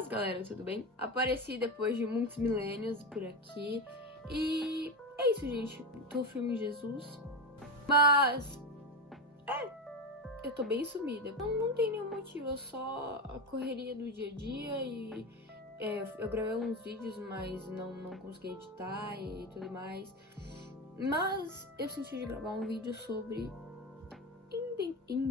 Paz, galera, tudo bem? Apareci depois de muitos milênios por aqui. E é isso, gente. Tô firme em Jesus. Mas, eu tô bem sumida. Não tem nenhum motivo, só a correria do dia a dia e... eu gravei uns vídeos, mas não consegui editar e tudo mais. Mas eu senti de gravar um vídeo sobre...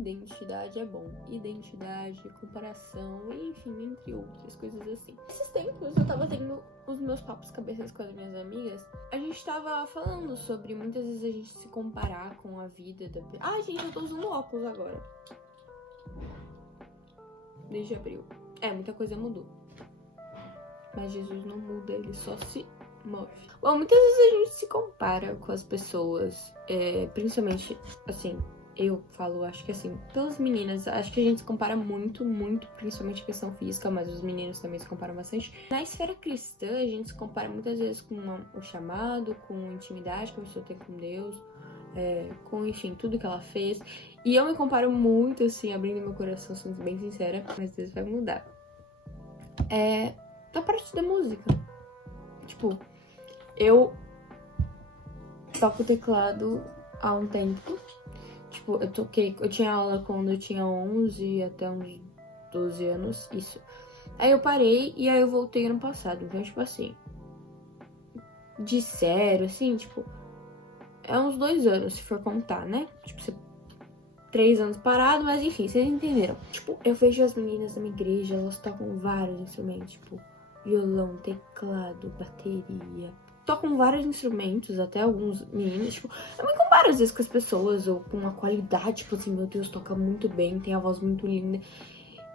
identidade é bom, identidade, comparação, enfim, entre outras coisas assim. Esses tempos eu tava tendo os meus papos cabeças com as minhas amigas. A gente tava falando sobre muitas vezes a gente se comparar com a vida da... gente, eu tô usando óculos agora. Desde abril. Muita coisa mudou. Mas Jesus não muda, ele só se move. Bom, muitas vezes a gente se compara com as pessoas, principalmente, assim... Eu falo, acho que assim, pelas meninas, acho que a gente se compara muito, principalmente a questão física, mas os meninos também se comparam bastante. Na esfera cristã, a gente se compara muitas vezes com o chamado, com a intimidade que a pessoa tem com Deus, com, enfim, tudo que ela fez. E eu me comparo muito, assim, abrindo meu coração, sendo bem sincera, mas Deus vai mudar. Da parte da música. Tipo, eu toco teclado há um tempo. Tipo, eu tinha aula quando eu tinha 11 até uns 12 anos, isso. Aí eu parei e aí eu voltei ano passado. Então, tipo assim, de sério, assim, tipo, uns 2 anos, se for contar, né? Tipo, 3 anos parado, mas enfim, vocês entenderam. Tipo, eu vejo as meninas da minha igreja, elas tocam vários instrumentos, tipo, violão, teclado, bateria... Tocam vários instrumentos, até alguns meninos, tipo, eu me comparo às vezes com as pessoas, ou com uma qualidade, tipo assim, meu Deus, toca muito bem, tem a voz muito linda.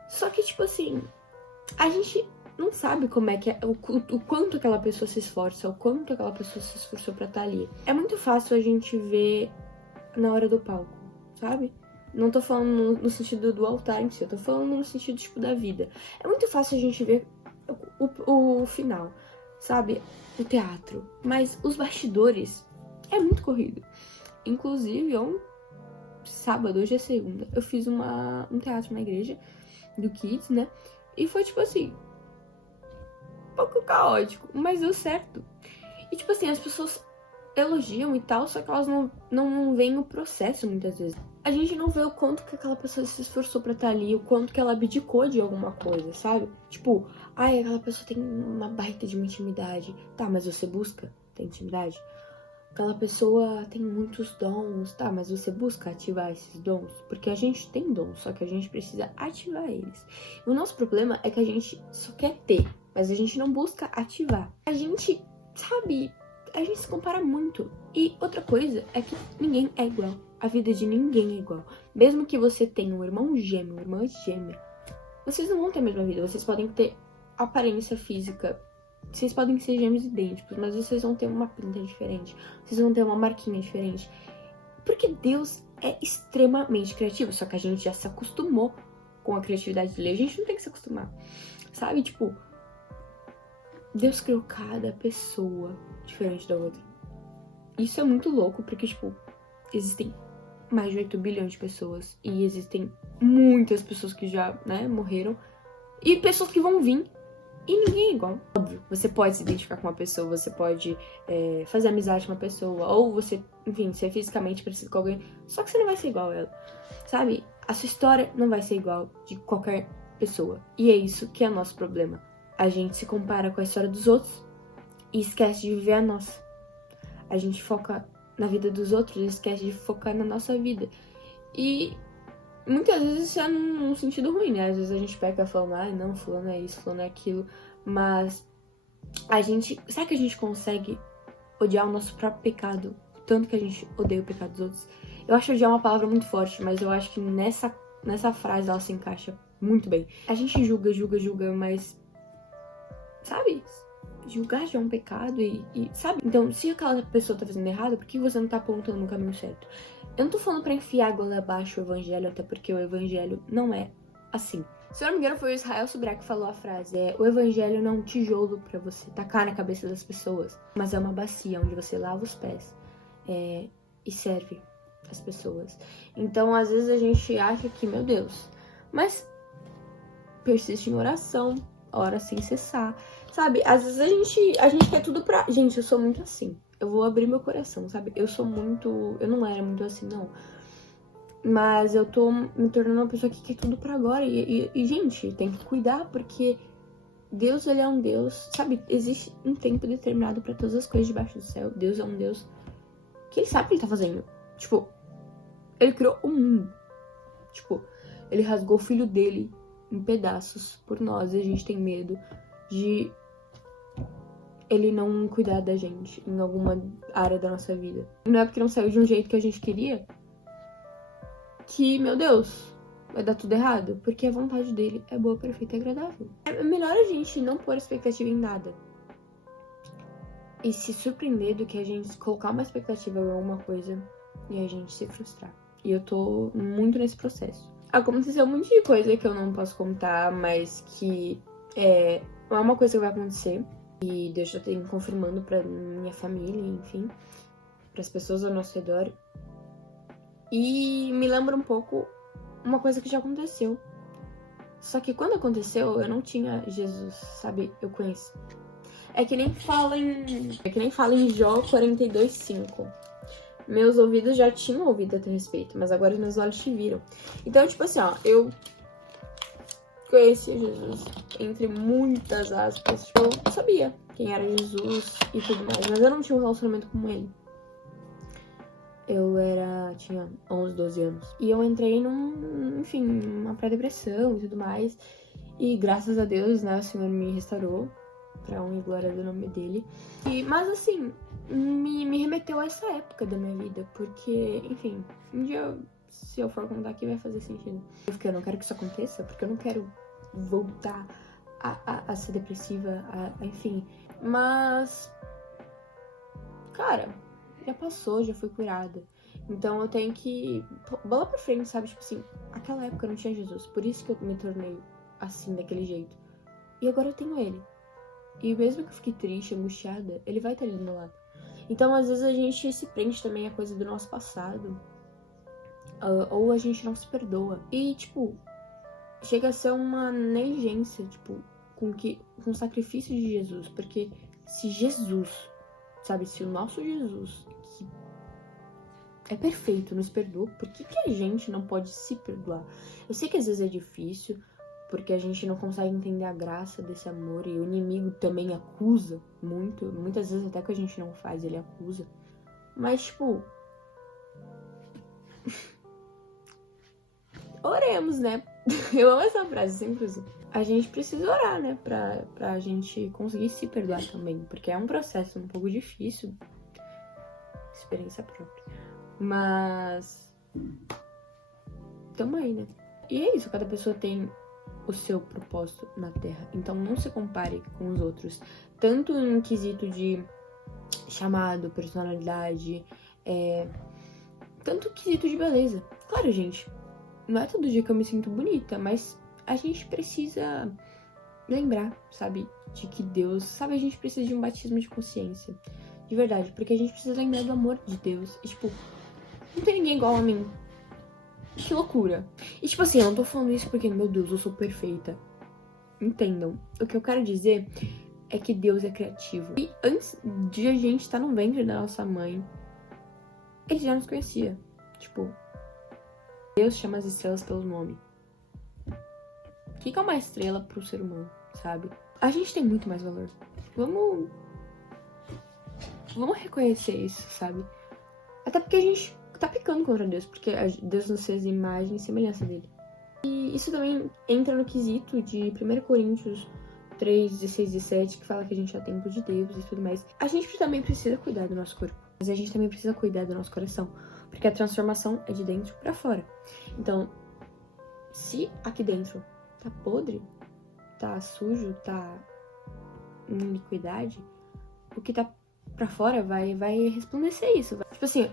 Só que, tipo assim, a gente não sabe como é que é, o quanto aquela pessoa se esforça, o quanto aquela pessoa se esforçou pra estar ali. É muito fácil a gente ver na hora do palco, sabe? Não tô falando no sentido do altar em si, eu tô falando no sentido, tipo, da vida. É muito fácil a gente ver o final, sabe? O teatro. Mas os bastidores é muito corrido. Inclusive, sábado, hoje é segunda, eu fiz um teatro na igreja do Kids, né? E foi, tipo assim, um pouco caótico, mas deu certo. E, tipo assim, as pessoas elogiam e tal, só que elas não veem o processo muitas vezes. A gente não vê o quanto que aquela pessoa se esforçou pra estar ali, o quanto que ela abdicou de alguma coisa, sabe? Tipo, aquela pessoa tem uma baita de uma intimidade. Tá, mas você busca ter intimidade? Aquela pessoa tem muitos dons. Tá, mas você busca ativar esses dons? Porque a gente tem dons, só que a gente precisa ativar eles. E o nosso problema é que a gente só quer ter, mas a gente não busca ativar. A gente, sabe... A gente se compara muito. E outra coisa é que ninguém é igual. A vida de ninguém é igual. Mesmo que você tenha um irmão gêmeo, uma irmã gêmea, vocês não vão ter a mesma vida. Vocês podem ter aparência física. Vocês podem ser gêmeos idênticos, mas vocês vão ter uma pinta diferente. Vocês vão ter uma marquinha diferente. Porque Deus é extremamente criativo. Só que a gente já se acostumou com a criatividade dele. A gente não tem que se acostumar. Sabe? Tipo... Deus criou cada pessoa diferente da outra. Isso é muito louco, porque, tipo, existem mais de 8 bilhões de pessoas. E existem muitas pessoas que já, né, morreram. E pessoas que vão vir. E ninguém é igual. Óbvio, você pode se identificar com uma pessoa, você pode fazer amizade com uma pessoa. Ou você, enfim, ser fisicamente parecido com alguém. Só que você não vai ser igual a ela. Sabe? A sua história não vai ser igual de qualquer pessoa. E é isso que é o nosso problema. A gente se compara com a história dos outros e esquece de viver a nossa. A gente foca na vida dos outros e esquece de focar na nossa vida. E muitas vezes isso é num sentido ruim, né? Às vezes a gente pega falando, não, fulano é isso, fulano é aquilo. Mas a gente... Será que a gente consegue odiar o nosso próprio pecado? Tanto que a gente odeia o pecado dos outros? Eu acho odiar uma palavra muito forte, mas eu acho que nessa frase ela se encaixa muito bem. A gente julga, mas... Sabe? Julgar já é um pecado e sabe? Então, se aquela pessoa tá fazendo errado, por que você não tá apontando no caminho certo? Eu não tô falando pra enfiar a goela abaixo o evangelho, até porque o evangelho não é assim. Se eu não me engano, foi o Israel Sobral que falou a frase, o evangelho não é um tijolo pra você tacar na cabeça das pessoas, mas é uma bacia onde você lava os pés e serve as pessoas. Então, às vezes a gente acha que, meu Deus, mas persiste em oração, ora sem cessar, sabe? Às vezes a gente quer tudo pra... Gente, eu sou muito assim. Eu vou abrir meu coração, sabe? Eu não era muito assim, não. Mas eu tô me tornando uma pessoa que quer tudo pra agora. E gente, tem que cuidar, porque Deus, ele é um Deus, sabe? Existe um tempo determinado pra todas as coisas debaixo do céu. Deus é um Deus que ele sabe o que ele tá fazendo. Tipo, ele criou o mundo. Tipo, ele rasgou o filho dele em pedaços por nós. E a gente tem medo de ele não cuidar da gente em alguma área da nossa vida. Não é porque não saiu de um jeito que a gente queria que, meu Deus, vai dar tudo errado. Porque a vontade dele é boa, perfeita e agradável. É melhor a gente não pôr expectativa em nada e se surpreender do que a gente colocar uma expectativa em alguma coisa e a gente se frustrar. E eu tô muito nesse processo. Aconteceu um monte de coisa que eu não posso contar, mas que é uma coisa que vai acontecer. E Deus já tem confirmando pra minha família, enfim, pras pessoas ao nosso redor. E me lembra um pouco uma coisa que já aconteceu. Só que quando aconteceu, eu não tinha Jesus, sabe? Eu conheço. É que nem fala em Jó 42:5. Meus ouvidos já tinham ouvido a teu respeito, mas agora os meus olhos te viram. Então, tipo assim, ó, eu conheci Jesus, entre muitas aspas. Tipo, eu sabia quem era Jesus e tudo mais, mas eu não tinha um relacionamento com ele. Eu tinha 11, 12 anos. E eu entrei numa pré-depressão e tudo mais. E graças a Deus, né, o Senhor me restaurou, pra honra e glória do nome dele. Mas assim, me remeteu a essa época da minha vida, porque, enfim, um dia, se eu for contar aqui, vai fazer sentido. Porque eu não quero que isso aconteça, porque eu não quero voltar a ser depressiva, enfim. Mas, cara, já passou, já fui curada. Então eu tenho que bola pra frente, sabe? Tipo assim, aquela época eu não tinha Jesus, por isso que eu me tornei assim, daquele jeito. E agora eu tenho ele. E mesmo que eu fique triste, angustiada, ele vai estar ali do meu lado. Então, às vezes, a gente se prende também a coisa do nosso passado. Ou a gente não se perdoa. E, tipo, chega a ser uma negligência, tipo, com o sacrifício de Jesus. Porque se Jesus, sabe, se o nosso Jesus, que é perfeito, nos perdoa, por que a gente não pode se perdoar? Eu sei que às vezes é difícil, porque a gente não consegue entender a graça desse amor, e o inimigo também acusa muito, muitas vezes até que a gente não faz, ele acusa. Mas, tipo, oremos, né? Eu amo essa frase, sempre uso. A gente precisa orar, né? Pra gente conseguir se perdoar também, porque é um processo um pouco difícil, experiência própria. Mas tamo aí, né? E é isso, cada pessoa tem o seu propósito na Terra. Então não se compare com os outros. Tanto em quesito de chamado, personalidade, tanto quesito de beleza. Claro, gente, não é todo dia que eu me sinto bonita, mas a gente precisa lembrar, sabe, de que Deus... Sabe, a gente precisa de um batismo de consciência. De verdade, porque a gente precisa lembrar do amor de Deus. E, tipo, não tem ninguém igual a mim. Que loucura. E tipo assim, eu não tô falando isso porque, meu Deus, eu sou perfeita. Entendam. O que eu quero dizer é que Deus é criativo. E antes de a gente estar no ventre da nossa mãe, ele já nos conhecia. Tipo, Deus chama as estrelas pelo nome. O que é uma estrela pro ser humano, sabe? A gente tem muito mais valor. Vamos reconhecer isso, sabe? Até porque a gente tá pecando contra Deus, porque Deus nos fez imagem e semelhança dele. E isso também entra no quesito de 1 Coríntios 3, 16 e 17, que fala que a gente é templo de Deus e tudo mais. A gente também precisa cuidar do nosso corpo, mas a gente também precisa cuidar do nosso coração, porque a transformação é de dentro pra fora. Então, se aqui dentro tá podre, tá sujo, tá em iliquidade, o que tá pra fora vai resplandecer isso. Tipo assim,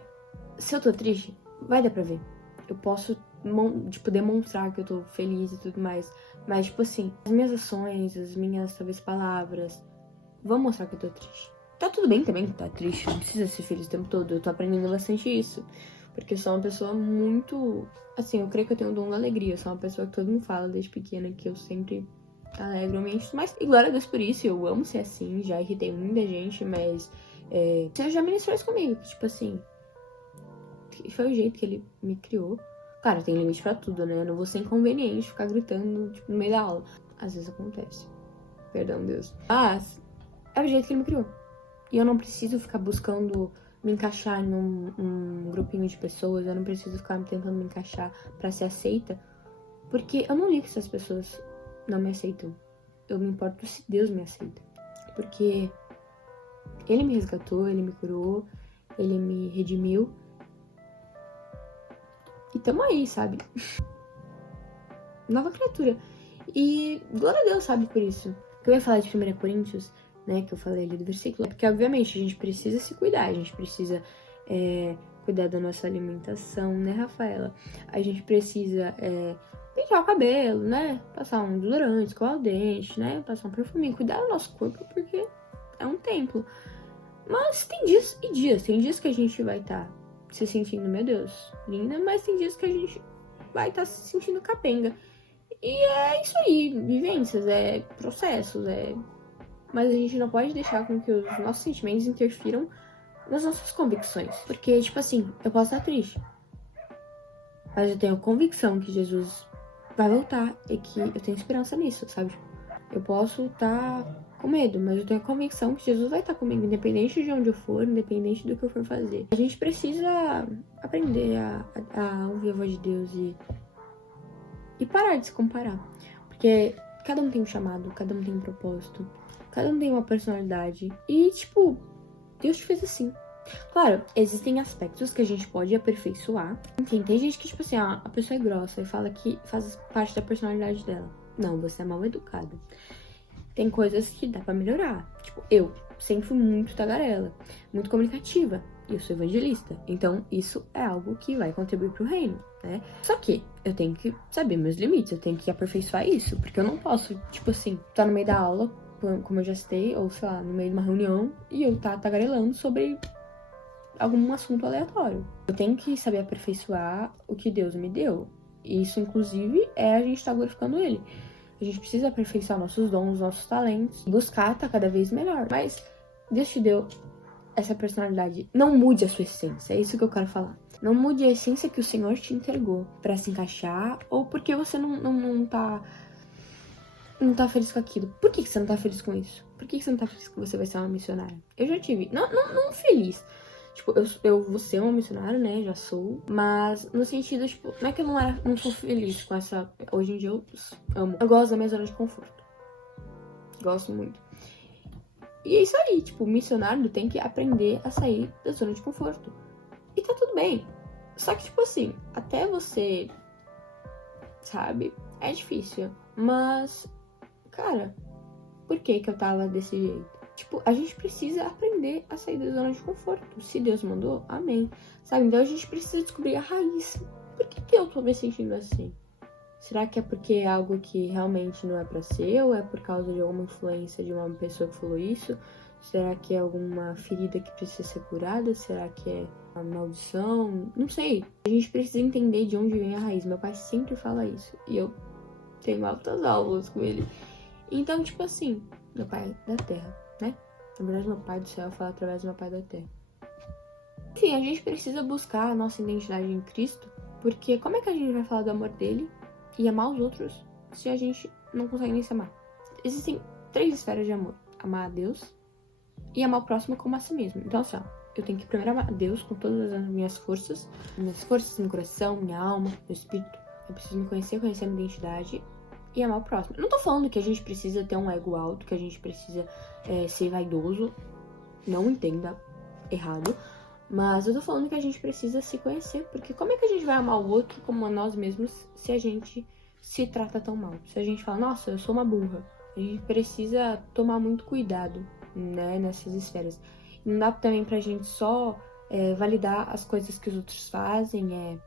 se eu tô triste, vai dar pra ver. Eu posso, tipo, demonstrar que eu tô feliz e tudo mais. Mas, tipo assim, as minhas ações, as minhas, talvez, palavras vão mostrar que eu tô triste. Tá tudo bem também que tá triste, não precisa ser feliz o tempo todo. Eu tô aprendendo bastante isso. Porque eu sou uma pessoa muito... Assim, eu creio que eu tenho o dom da alegria. Eu sou uma pessoa que todo mundo fala desde pequena, que eu sempre alegra o ambiente, mas e glória a Deus por isso, eu amo ser assim, já irritei muita gente, mas você já ministrou isso comigo, tipo assim, foi o jeito que ele me criou. Claro, tem limite pra tudo, né? Eu não vou ser inconveniente ficar gritando, tipo, no meio da aula. Às vezes acontece. Perdão, Deus. Mas é o jeito que ele me criou. E eu não preciso ficar buscando me encaixar num grupinho de pessoas. Eu não preciso ficar tentando me encaixar pra ser aceita. Porque eu não ligo se as pessoas não me aceitam. Eu me importo se Deus me aceita. Porque ele me resgatou, ele me curou, ele me redimiu. E tamo aí, sabe? Nova criatura. E glória a Deus, sabe, por isso. Que eu ia falar de 1 Coríntios, né, que eu falei ali do versículo. Porque, obviamente, a gente precisa se cuidar. A gente precisa cuidar da nossa alimentação, né, Rafaela? A gente precisa pentear o cabelo, né? Passar um desodorante, escovar o dente, né? Passar um perfuminho. Cuidar do nosso corpo, porque é um templo. Mas tem dias e dias. Tem dias que a gente vai estar se sentindo, meu Deus, linda, mas tem dias que a gente vai estar se sentindo capenga. E é isso aí, vivências, processos, mas a gente não pode deixar com que os nossos sentimentos interfiram nas nossas convicções. Porque, tipo assim, eu posso estar triste, mas eu tenho convicção que Jesus vai voltar e que eu tenho esperança nisso, sabe? Eu posso estar com medo, mas eu tenho a convicção que Jesus vai estar comigo, independente de onde eu for, independente do que eu for fazer. A gente precisa aprender a ouvir a voz de Deus e parar de se comparar. Porque cada um tem um chamado, cada um tem um propósito, cada um tem uma personalidade. E, tipo, Deus te fez assim. Claro, existem aspectos que a gente pode aperfeiçoar. Enfim, tem gente que, tipo assim, a pessoa é grossa e fala que faz parte da personalidade dela. Não, você é mal educada. Tem coisas que dá pra melhorar. Tipo, eu sempre fui muito tagarela, muito comunicativa. E eu sou evangelista. Então, isso é algo que vai contribuir pro reino, né? Só que eu tenho que saber meus limites. Eu tenho que aperfeiçoar isso. Porque eu não posso, tipo assim, tá no meio da aula, como eu já citei, ou sei lá, no meio de uma reunião, e eu tá tagarelando sobre algum assunto aleatório. Eu tenho que saber aperfeiçoar o que Deus me deu. E isso, inclusive, é a gente estar glorificando Ele. A gente precisa aperfeiçoar nossos dons, nossos talentos, buscar estar cada vez melhor. Mas Deus te deu essa personalidade. Não mude a sua essência, é isso que eu quero falar. Não mude a essência que o Senhor te entregou pra se encaixar, ou porque você não tá feliz com aquilo. Por que você não tá feliz com isso? Por que você não tá feliz que você vai ser uma missionária? Eu já tive, não feliz. Tipo, eu vou ser uma missionária, né? Já sou. Mas no sentido, tipo, não é que eu não sou feliz com essa. Hoje em dia eu amo. Eu gosto da minha zona de conforto. Gosto muito. E é isso aí, tipo, o missionário tem que aprender a sair da zona de conforto. E tá tudo bem. Só que, tipo assim, até você, sabe, é difícil. Mas, cara, por que eu tava desse jeito? Tipo, a gente precisa aprender a sair da zona de conforto. Se Deus mandou, amém. Sabe? Então a gente precisa descobrir a raiz. Por que eu tô me sentindo assim? Será que é porque é algo que realmente não é pra ser? Ou é por causa de alguma influência de uma pessoa que falou isso? Será que é alguma ferida que precisa ser curada? Será que é uma maldição? Não sei. A gente precisa entender de onde vem a raiz. Meu pai sempre fala isso. E eu tenho altas aulas com ele. Então, tipo assim, meu pai da terra, né? Na verdade, meu pai do céu fala através do meu pai da terra. Enfim, a gente precisa buscar a nossa identidade em Cristo. Porque como é que a gente vai falar do amor dele e amar os outros se a gente não consegue nem se amar? Existem 3 esferas de amor. Amar a Deus e amar o próximo como a si mesmo. Então, assim, ó, eu tenho que primeiro amar a Deus com todas as minhas forças, meu coração, minha alma, meu espírito. Eu preciso me conhecer a minha identidade e amar o próximo. Eu não tô falando que a gente precisa ter um ego alto, que a gente precisa ser vaidoso. Não entenda errado. Mas eu tô falando que a gente precisa se conhecer. Porque como é que a gente vai amar o outro como a nós mesmos se a gente se trata tão mal? Se a gente fala, nossa, eu sou uma burra. A gente precisa tomar muito cuidado, né, nessas esferas. Não dá também pra gente só validar as coisas que os outros fazem,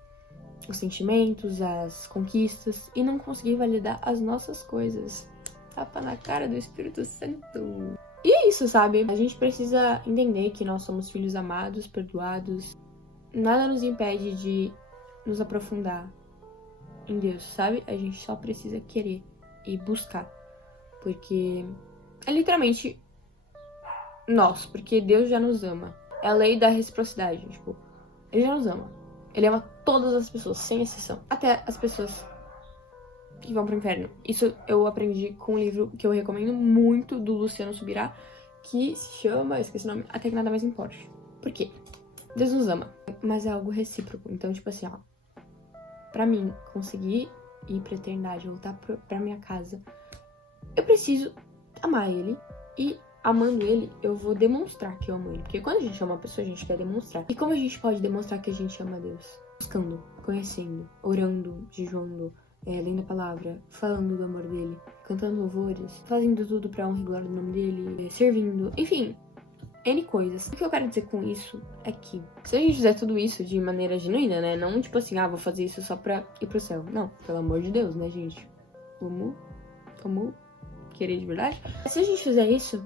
os sentimentos, as conquistas, e não conseguir validar as nossas coisas. Tapa na cara do Espírito Santo. E é isso, sabe? A gente precisa entender que nós somos filhos amados, perdoados. Nada nos impede de nos aprofundar em Deus, sabe? A gente só precisa querer e buscar. Porque é literalmente nós, porque Deus já nos ama. É a lei da reciprocidade, tipo, ele já nos ama. Ele ama todas as pessoas, sem exceção. Até as pessoas que vão pro inferno. Isso eu aprendi com um livro que eu recomendo muito, do Luciano Subirá, que se chama, eu esqueci o nome, Até que Nada Mais Importe. Por quê? Deus nos ama, mas é algo recíproco. Então, tipo assim, ó, pra mim conseguir ir pra eternidade, voltar pra minha casa, eu preciso amar ele. E amando ele, eu vou demonstrar que eu amo ele. Porque quando a gente ama uma pessoa, a gente quer demonstrar. E como a gente pode demonstrar que a gente ama a Deus? Buscando, conhecendo, orando, jejuando, lendo a palavra, falando do amor dele, cantando louvores, fazendo tudo pra honra e glória do nome dele, servindo, enfim, N coisas. O que eu quero dizer com isso é que se a gente fizer tudo isso de maneira genuína, né? Não tipo assim, vou fazer isso só pra ir pro céu. Não, pelo amor de Deus, né, gente? Vamos querer de verdade. Se a gente fizer isso,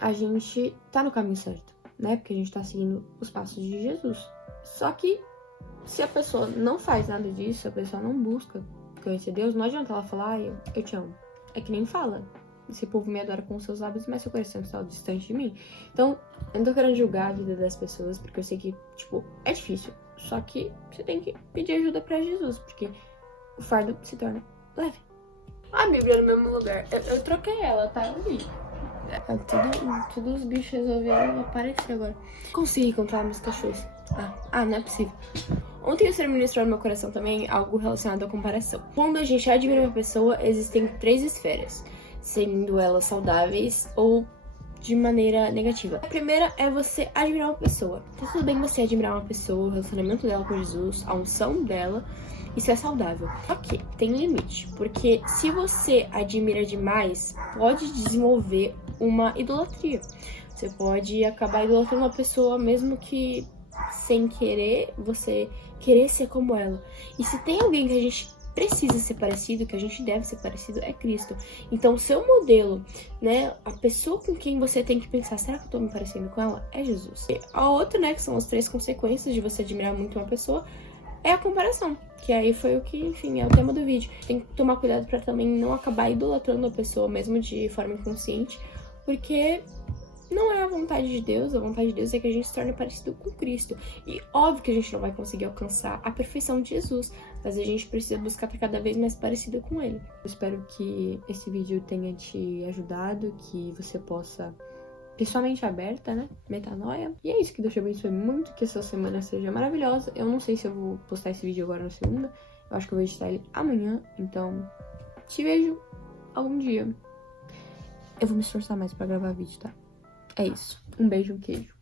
a gente tá no caminho certo, né? Porque a gente tá seguindo os passos de Jesus. Só que se a pessoa não faz nada disso, a pessoa não busca conhecer Deus, não adianta ela falar, eu te amo. É que nem fala. Esse povo me adora com seus lábios, mas seu coração está distante de mim. Então, eu não tô querendo julgar a vida das pessoas, porque eu sei que, tipo, é difícil. Só que você tem que pedir ajuda pra Jesus, porque o fardo se torna leve. A Bíblia no mesmo lugar. Eu troquei ela, tá? Eu vi. Tudo os bichos resolveram aparecer agora. Consegui controlar meus cachorros. Não é possível. Ontem o Senhor ministrou no meu coração também algo relacionado à comparação. Quando a gente admira uma pessoa, existem 3 esferas, sendo elas saudáveis ou de maneira negativa. A primeira é você admirar uma pessoa. Tá tudo bem você admirar uma pessoa, o relacionamento dela com Jesus, a unção dela, isso é saudável. Só que tem limite, porque se você admira demais, pode desenvolver uma idolatria. Você pode acabar idolatrando uma pessoa, mesmo que sem querer, você querer ser como ela. E se tem alguém que a gente precisa ser parecido, que a gente deve ser parecido, é Cristo. Então, o seu modelo, né, a pessoa com quem você tem que pensar, será que eu tô me parecendo com ela? É Jesus. E a outra, né, que são as 3 consequências de você admirar muito uma pessoa, é a comparação. Que aí foi o que, enfim, é o tema do vídeo. Tem que tomar cuidado pra também não acabar idolatrando a pessoa, mesmo de forma inconsciente, porque não é a vontade de Deus. A vontade de Deus é que a gente se torne parecido com Cristo. E óbvio que a gente não vai conseguir alcançar a perfeição de Jesus, mas a gente precisa buscar estar cada vez mais parecido com Ele. Eu espero que esse vídeo tenha te ajudado, que você possa ter sua mente aberta, né? Metanoia. E é isso, que Deus te abençoe muito, que essa semana seja maravilhosa. Eu não sei se eu vou postar esse vídeo agora na segunda. Eu acho que eu vou editar ele amanhã. Então, te vejo algum dia. Eu vou me esforçar mais pra gravar vídeo, tá? É isso. Um beijo, um queijo.